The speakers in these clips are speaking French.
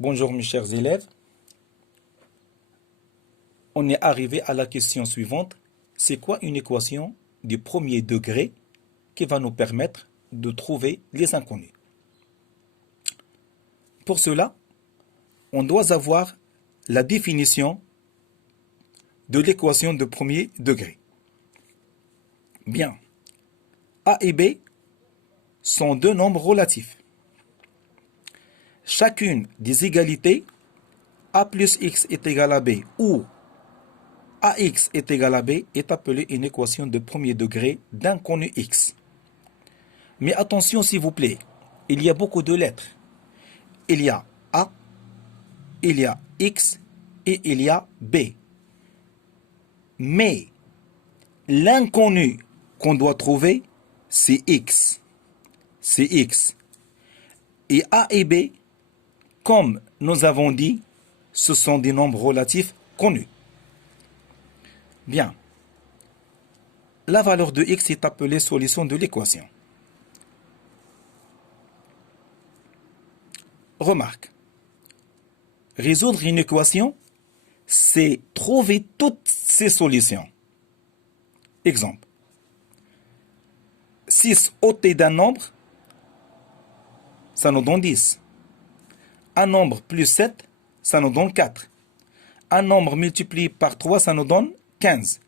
Bonjour mes chers élèves. On est arrivé à la question suivante. C'est quoi une équation du premier degré qui va nous permettre de trouver les inconnus? Pour cela, on doit avoir la définition de l'équation de premier degré. Bien. A et B sont deux nombres relatifs. Chacune des égalités A plus X est égal à B ou AX est égal à B est appelée une équation de premier degré d'inconnu X. Mais attention s'il vous plaît, il y a beaucoup de lettres. Il y a A, il y a X et il y a B. Mais l'inconnu qu'on doit trouver, c'est X. C'est X. Et A et B, comme nous avons dit, ce sont des nombres relatifs connus. Bien. La valeur de X est appelée solution de l'équation. Remarque. Résoudre une équation, c'est trouver toutes ses solutions. Exemple. 6 ôté d'un nombre, ça nous donne 10. Un nombre plus 7, ça nous donne 4. Un nombre multiplié par 3, ça nous donne 15.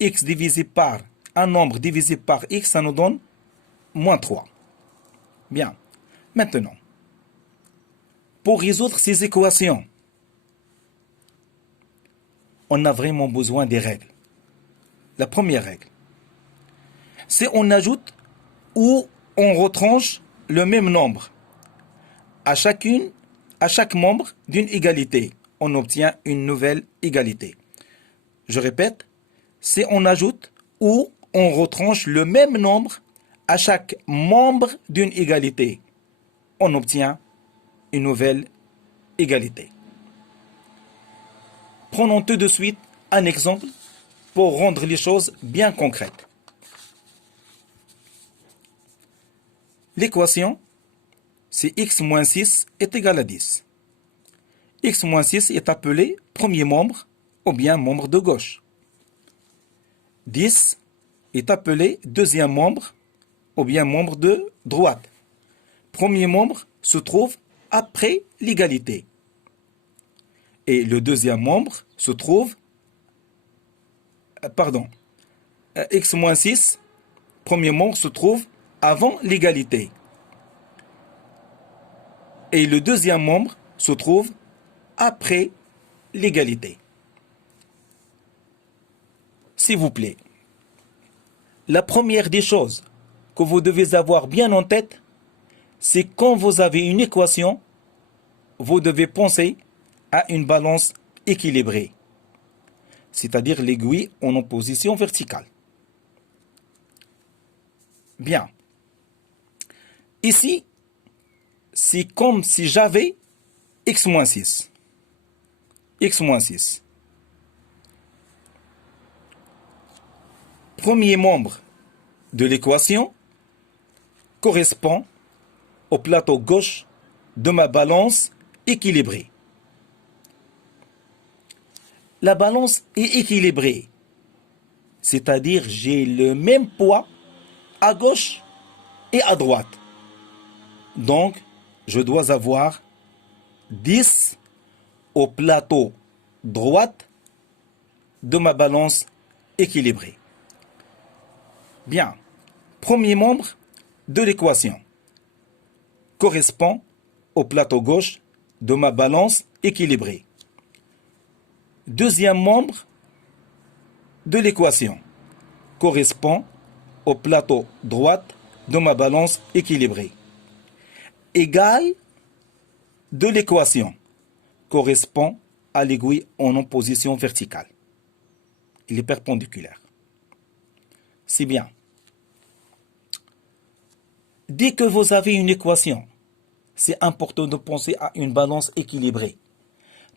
X divisé par un nombre divisé par X, ça nous donne moins 3. Bien. Maintenant, pour résoudre ces équations, on a vraiment besoin des règles. La première règle, c'est on ajoute ou on retranche le même nombre. À chaque membre d'une égalité, on obtient une nouvelle égalité. Je répète, c'est on ajoute ou on retranche le même nombre à chaque membre d'une égalité. On obtient une nouvelle égalité. Prenons tout de suite un exemple pour rendre les choses bien concrètes. L'équation, c'est x moins 6 est égal à 10. X moins 6 est appelé premier membre ou bien membre de gauche. 10 est appelé deuxième membre ou bien membre de droite. Premier membre se trouve après l'égalité. Et le deuxième membre se trouve... x moins 6, premier membre se trouve avant l'égalité. Et le deuxième membre se trouve après l'égalité. S'il vous plaît, la première des choses que vous devez avoir bien en tête, c'est quand vous avez une équation, vous devez penser à une balance équilibrée, c'est-à-dire l'aiguille en opposition verticale. Bien. Ici, c'est comme si j'avais x moins 6. X moins 6. Premier membre de l'équation correspond au plateau gauche de ma balance équilibrée. La balance est équilibrée, c'est-à-dire j'ai le même poids à gauche et à droite. Donc, je dois avoir 10 au plateau droite de ma balance équilibrée. Bien. Premier membre de l'équation correspond au plateau gauche de ma balance équilibrée. Deuxième membre de l'équation correspond au plateau droite de ma balance équilibrée. Égal de l'équation correspond à l'aiguille en opposition verticale. Il est perpendiculaire. C'est bien. Dès que vous avez une équation, c'est important de penser à une balance équilibrée.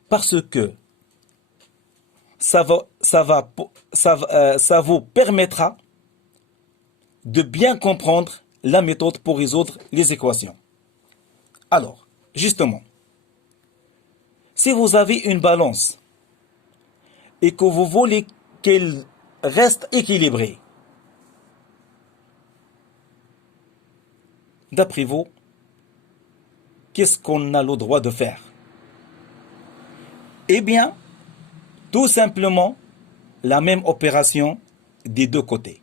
Parce que ça vous permettra de bien comprendre la méthode pour résoudre les équations. Alors, justement, Si vous avez une balance et que vous voulez qu'elle reste équilibrée, d'après vous, qu'est-ce qu'on a le droit de faire? Eh bien, tout simplement, la même opération des deux côtés.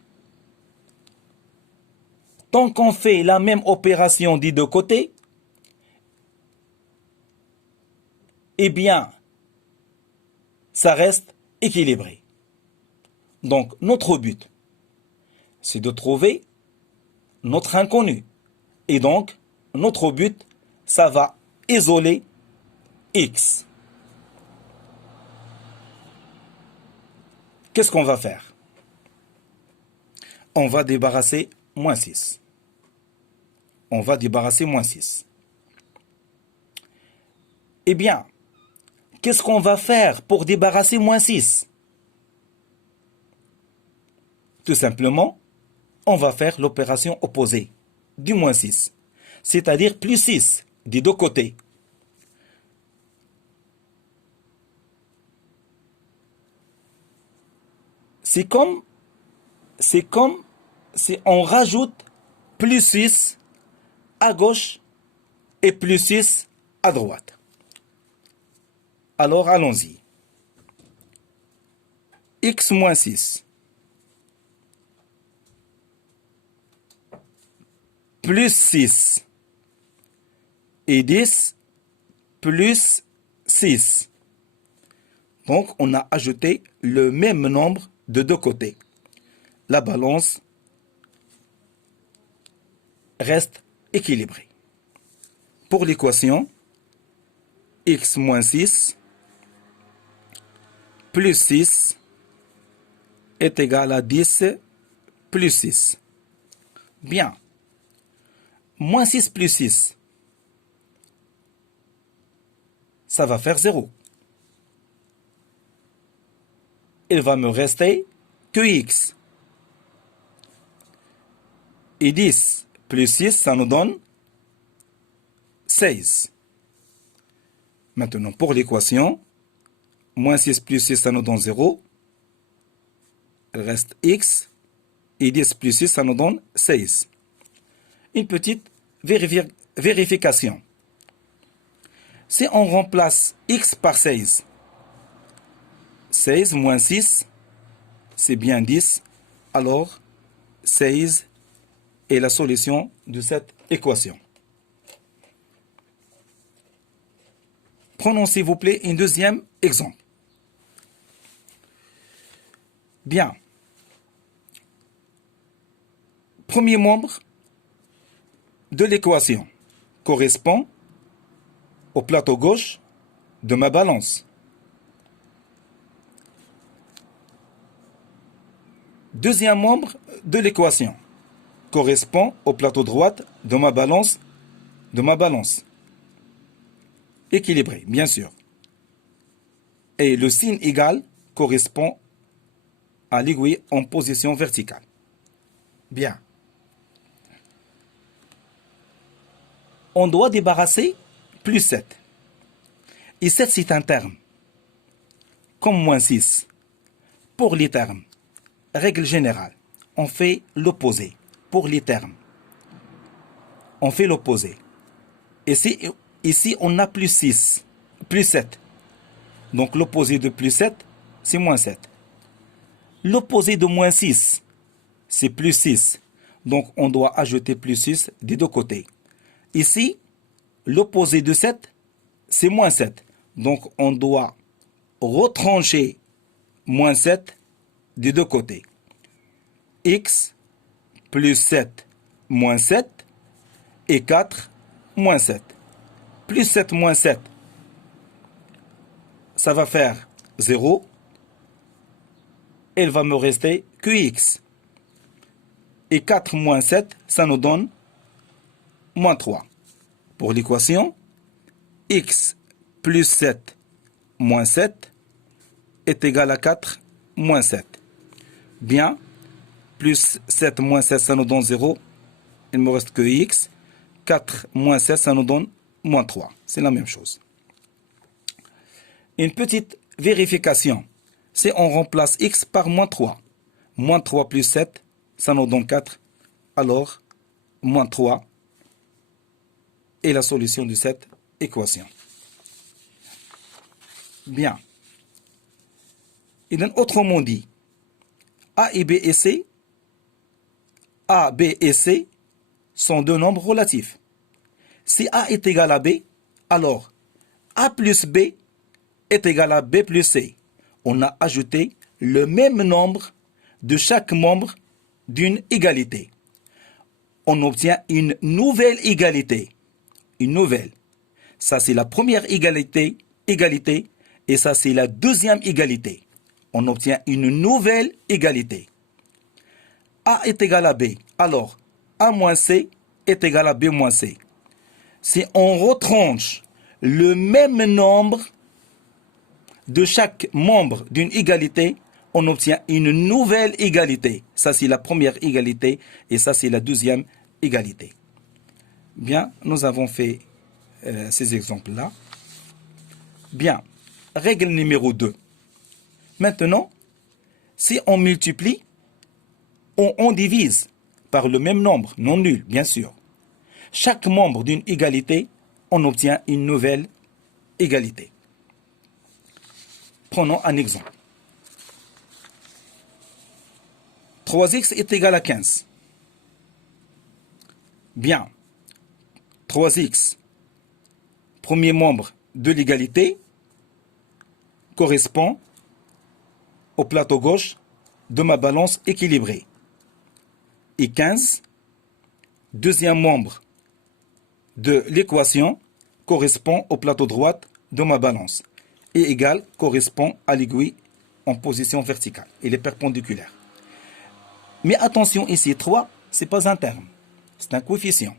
Tant qu'on fait la même opération des deux côtés, eh bien, ça reste équilibré. Donc, notre but, c'est de trouver notre inconnu. Et donc, notre but, ça va isoler x. Qu'est-ce qu'on va faire? On va débarrasser moins 6. On va débarrasser moins 6. Eh bien, qu'est-ce qu'on va faire pour débarrasser moins 6? Tout simplement, on va faire l'opération opposée du moins 6, c'est-à-dire plus 6 des deux côtés. C'est comme si on rajoute plus 6 à gauche et plus 6 à droite. Alors allons-y. X moins 6 plus 6 et 10 plus 6. Donc on a ajouté le même nombre de deux côtés. La balance reste équilibrée. Pour l'équation, x moins 6 plus 6 est égal à 10 plus 6. Bien. Moins 6 plus 6, ça va faire 0. Il va me rester que x. Et 10 plus 6, ça nous donne 16. Maintenant, pour l'équation, moins 6 plus 6, ça nous donne 0. Il reste x. Et 10 plus 6, ça nous donne 16. Une petite vérification. Si on remplace x par 16, 16 moins 6, c'est bien 10. Alors, 16 est la solution de cette équation. Prenons s'il vous plaît un deuxième exemple. Bien. Premier membre de l'équation correspond au plateau gauche de ma balance. Deuxième membre de l'équation correspond au plateau droite de ma balance. Équilibré, bien sûr. Et le signe égal correspond à l'aiguille en position verticale. Bien. On doit débarrasser plus 7. Et 7, c'est un terme. Comme moins 6. Pour les termes, règle générale, on fait l'opposé. Pour les termes, on fait l'opposé. Ici, on a plus 6, plus 7. Donc l'opposé de plus 7, c'est moins 7. L'opposé de moins 6, c'est plus 6. Donc on doit ajouter plus 6 des deux côtés. Ici, l'opposé de 7, c'est moins 7. Donc on doit retrancher moins 7 des deux côtés. X plus 7 moins 7 et 4 moins 7. Plus 7 moins 7, ça va faire 0. Il va me rester que x. Et 4 moins 7, ça nous donne moins 3. Pour l'équation, x plus 7 moins 7 est égal à 4 moins 7. Bien, plus 7 moins 7, ça nous donne 0. Il ne me reste que x. 4 moins 7, ça nous donne moins 3. C'est la même chose. Une petite vérification. Si on remplace x par moins 3, moins 3 plus 7, ça nous donne 4. Alors, moins 3 est la solution de cette équation. Bien. Et donc, autrement dit, A et B et C, A, B et C sont deux nombres relatifs. Si A est égal à B, alors A plus B est égal à B plus C. On a ajouté le même nombre de chaque membre d'une égalité. On obtient une nouvelle égalité. Une nouvelle. Ça, c'est la première égalité, et ça, c'est la deuxième égalité. On obtient une nouvelle égalité. A est égal à B. Alors, A moins C est égal à B moins C. Si on retranche le même nombre de chaque membre d'une égalité, on obtient une nouvelle égalité. Ça, c'est la première égalité et ça, c'est la deuxième égalité. Bien, nous avons fait ces exemples-là. Bien, règle numéro 2. Maintenant, si on multiplie, on divise par le même nombre, non nul, bien sûr. Chaque membre d'une égalité, on obtient une nouvelle égalité. Prenons un exemple. 3x est égal à 15. Bien. 3x, premier membre de l'égalité, correspond au plateau gauche de ma balance équilibrée. Et 15, deuxième membre de l'équation, correspond au plateau droite de ma balance. Et égal correspond à l'aiguille en position verticale. Il est perpendiculaire. Mais attention ici, 3, ce n'est pas un terme. C'est un coefficient.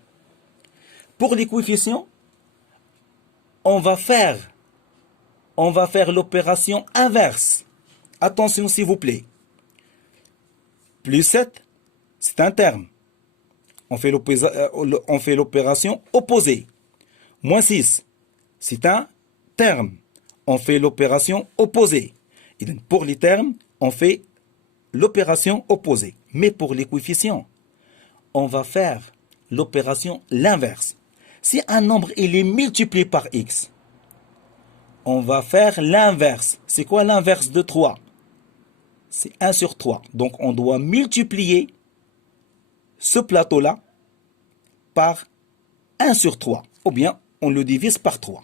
Pour les coefficients, on va faire l'opération inverse. Attention s'il vous plaît. Plus 7, c'est un terme. On fait l'opération opposée. Moins 6, c'est un terme. On fait l'opération opposée. Et donc, pour les termes, on fait l'opération opposée. Mais pour les coefficients, on va faire l'opération l'inverse. Si un nombre il est multiplié par x, on va faire l'inverse. C'est quoi l'inverse de 3? C'est 1 sur 3. Donc on doit multiplier ce plateau-là par 1 sur 3. Ou bien on le divise par 3.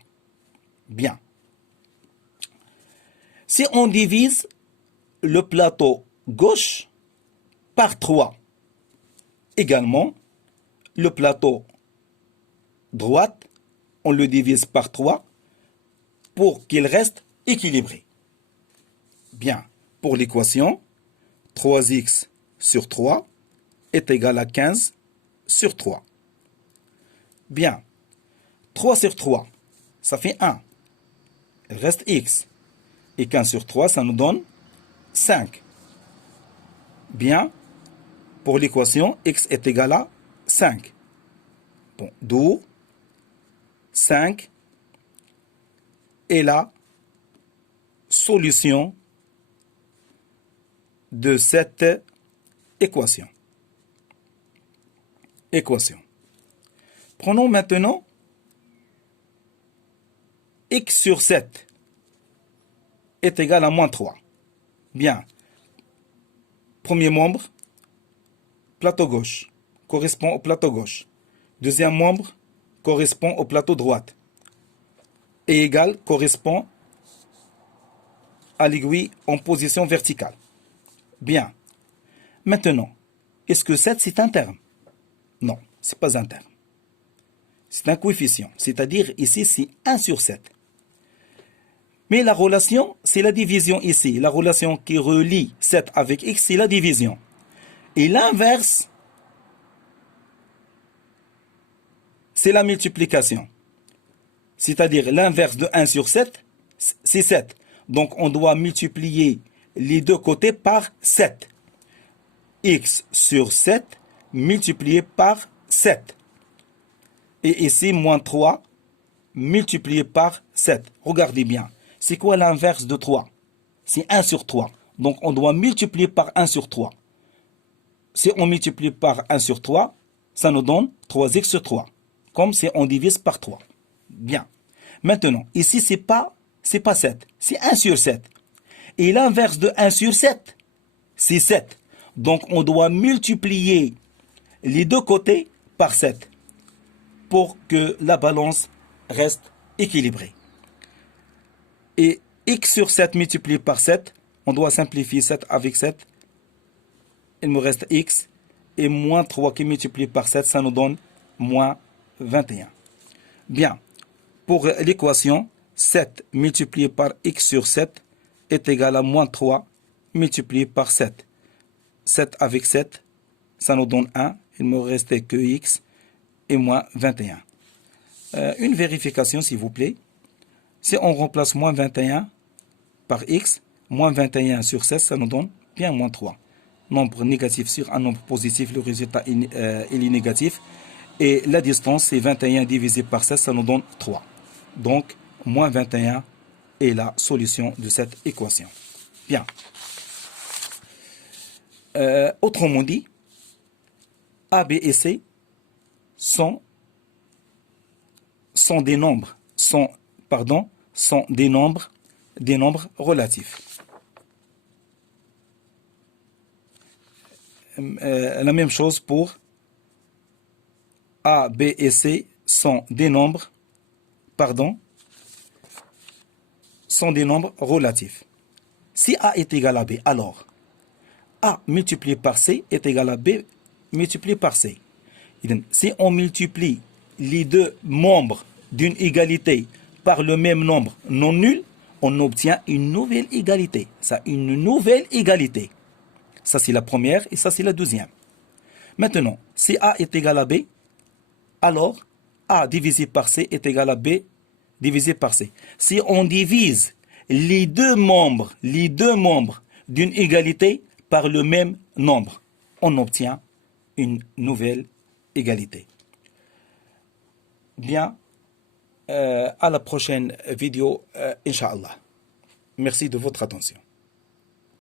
Bien. Si on divise le plateau gauche par 3, également, le plateau droite, on le divise par 3 pour qu'il reste équilibré. Bien, pour l'équation, 3x sur 3 est égal à 15 sur 3. Bien, 3 sur 3, ça fait 1. Il reste x. Et 15 sur 3, ça nous donne 5. Bien, pour l'équation, x est égal à 5. Bon, d'où 5 est la solution de cette équation. Prenons maintenant x sur 7 est égal à moins 3. Bien. Premier membre, plateau gauche, correspond au plateau gauche. Deuxième membre correspond au plateau droite. Et égal correspond à l'aiguille en position verticale. Bien. Maintenant, est-ce que 7 c'est un terme? Non, ce n'est pas un terme. C'est un coefficient. C'est-à-dire ici c'est 1 sur 7. Mais la relation, c'est la division ici. La relation qui relie 7 avec x, c'est la division. Et l'inverse, c'est la multiplication. C'est-à-dire l'inverse de 1 sur 7, c'est 7. Donc on doit multiplier les deux côtés par 7. X sur 7 multiplié par 7. Et ici, moins 3 multiplié par 7. Regardez bien. C'est quoi l'inverse de 3? C'est 1 sur 3. Donc on doit multiplier par 1 sur 3. Si on multiplie par 1 sur 3, ça nous donne 3x sur 3. Comme si on divise par 3. Bien. Maintenant, ici, c'est pas 7. C'est 1 sur 7. Et l'inverse de 1 sur 7, c'est 7. Donc on doit multiplier les deux côtés par 7 pour que la balance reste équilibrée. Et x sur 7 multiplié par 7, on doit simplifier 7 avec 7. Il me reste x. Et moins 3 qui multiplie par 7, ça nous donne moins 21. Bien. Pour l'équation, 7 multiplié par x sur 7 est égal à moins 3 multiplié par 7. 7 avec 7, ça nous donne 1. Il me restait que x et moins 21. Une vérification, s'il vous plaît. Si on remplace moins 21 par x, moins 21 sur 7, ça nous donne bien moins 3. Nombre négatif sur un nombre positif, le résultat il est négatif. Et la distance, c'est 21 divisé par 7, ça nous donne 3. Donc, moins 21 est la solution de cette équation. Bien. Autrement dit, A, B et C sont des nombres, sont des nombres relatifs. La même chose pour A, B et C sont des nombres relatifs. Si A est égal à B, alors A multiplié par C est égal à B multiplié par C. Si on multiplie les deux membres d'une égalité par le même nombre non nul, on obtient une nouvelle égalité. Ça, une nouvelle égalité. Ça, c'est la première et ça, c'est la deuxième. Maintenant, si A est égal à B, alors A divisé par C est égal à B divisé par C. Si on divise les deux membres d'une égalité par le même nombre, on obtient une nouvelle égalité. Bien, à la prochaine vidéo, Inch'Allah. Merci de votre attention.